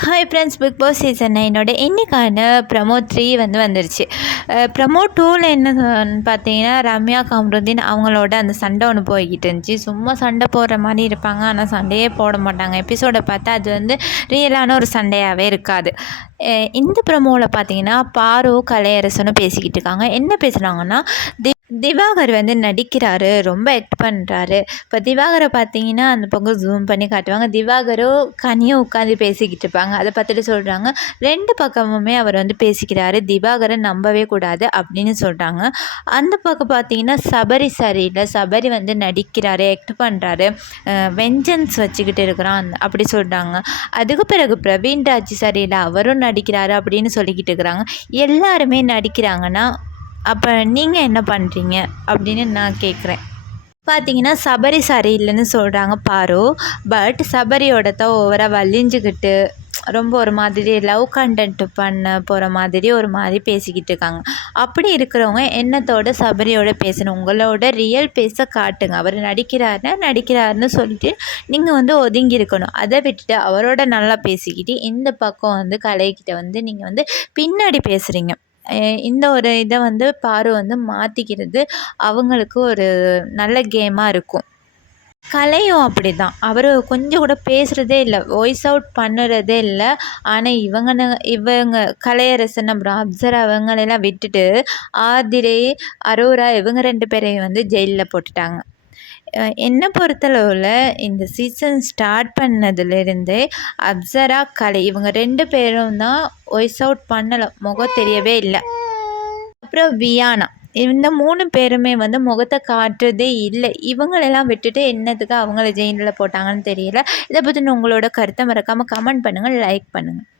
Hi friends Bigg Boss season நைனோட இன்றைக்கான promo three வந்து வந்துருச்சு. ப்ரமோ டூவில் என்ன பார்த்தீங்கன்னா ரம்யா காம்ருதீன் அவங்களோட அந்த சண்டை ஒன்று போய்கிட்டு இருந்துச்சு. சும்மா சண்டை போடுற மாதிரி இருப்பாங்க ஆனால் சண்டையே போட மாட்டாங்க. எபிசோடை பார்த்தா அது வந்து ரியலான ஒரு சண்டையாகவே இருக்காது. இந்த ப்ரமோவில் பார்த்தீங்கன்னா பாரு கலையரசனும் பேசிக்கிட்டு இருக்காங்க. என்ன பேசுகிறாங்கன்னா தி திவாகர் வந்து நடிக்கிறாரு ரொம்ப ஆக்ட் பண்ணுறாரு இப்போ திவாகரை பார்த்தீங்கன்னா அந்த பக்கம் ஜூம் பண்ணி காட்டுவாங்க. திவாகரும் கனியும் உட்காந்து பேசிக்கிட்டு இருப்பாங்க. அதை பார்த்துட்டு சொல்கிறாங்க ரெண்டு பக்கமுமே அவர் வந்து பேசிக்கிறாரு. திவாகரை நம்பவே கூடாது அப்படின்னு சொல்கிறாங்க அந்த பக்கம் பார்த்தீங்கன்னா சபரி சரியில்லை சபரி வந்து நடிக்கிறாரு ஆக்ட் பண்ணுறாரு வெஞ்சன்ஸ் வச்சுக்கிட்டு இருக்கிறான் அப்படி சொல்கிறாங்க அதுக்கு பிறகு பிரவீன் ராஜ் சரியில்லை அவரும் நடிக்கிறாரு அப்படின்னு சொல்லிக்கிட்டு இருக்கிறாங்க. எல்லாருமே நடிக்கிறாங்கன்னா அப்போ நீங்கள் என்ன பண்ணுறீங்க அப்படின்னு நான் கேட்குறேன் பார்த்தீங்கன்னா சபரி சரியில்லைன்னு சொல்கிறாங்க பாரு. பட் சபரியோட தான் ஓவராக வலிஞ்சுக்கிட்டு ரொம்ப ஒரு மாதிரி லவ் கண்டென்ட் பண்ண போகிற மாதிரி ஒரு மாதிரி பேசிக்கிட்டு இருக்காங்க. அப்படி இருக்கிறவங்க என்னத்தோட சபரியோட பேசணும்? உங்களோட ரியல் பேச காட்டுங்க. அவர் நடிக்கிறாருன்னா நடிக்கிறாருன்னு சொல்லிட்டு நீங்கள் வந்து ஒதுங்கி இருக்கணும். அதை விட்டுட்டு அவரோட நல்லா பேசிக்கிட்டு இந்த பக்கம் வந்து கலைக்கிட்ட வந்து நீங்கள் வந்து பின்னாடி பேசுகிறீங்க இந்த ஒரு இதை வந்து பாரு வந்து மாற்றிக்கிறது அவங்களுக்கு ஒரு நல்ல கேமாக இருக்கும். கலையும் அப்படி தான் அவர் கொஞ்சம் கூட பேசுகிறதே இல்லை வாய்ஸ் அவுட் பண்ணுறதே இல்லை. ஆனால் இவங்க இவங்க கலையரசன் அப்புறம் அப்சர் அவங்களெல்லாம் விட்டுட்டு ஆதிரை அரோரா இவங்க ரெண்டு பேரையும் வந்து ஜெயிலில் போட்டுட்டாங்க. என்னை பொறுத்தளவில் இந்த சீசன் ஸ்டார்ட் பண்ணதுலேருந்தே அப்சரா கலை. இவங்க ரெண்டு பேரும் தான் ஒய்ஸ் அவுட் பண்ணலை. முகம் தெரியவே இல்லை. அப்புறம் வியானா. இந்த மூணு பேருமே வந்து முகத்தை காட்டுறதே இல்லை. இவங்களெல்லாம் விட்டுட்டு என்னத்துக்கு அவங்கள ஜெயிலில் போட்டாங்கன்னு தெரியல. இதை பற்றின உங்களோட கருத்தை மறக்காமல் கமெண்ட் பண்ணுங்கள் லைக் பண்ணுங்கள்